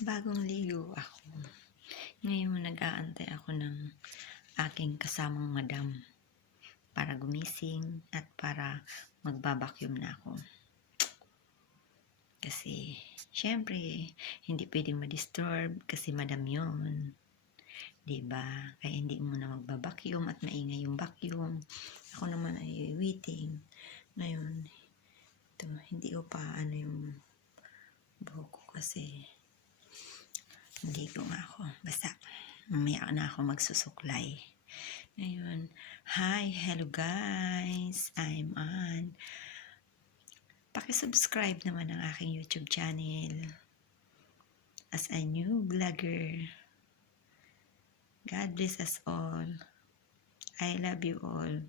Bagong ligo ako. Ngayon nag-aantay ako ng aking kasamang madam para gumising at para magbabacuum na ako. Kasi, syempre, hindi pwedeng ma-disturb kasi madam yun. Diba? Kaya hindi muna magbabacuum at maingay yung vacuum. Ako naman ay waiting. Ngayon, ito, hindi ko pa yung buhok ko kasi hindi ko nga ako. Basta, mamaya na ako magsusuklay. Ngayon, hello guys, I'm Ann. Paki-subscribe naman ang aking YouTube channel as a new vlogger. God bless us all. I love you all.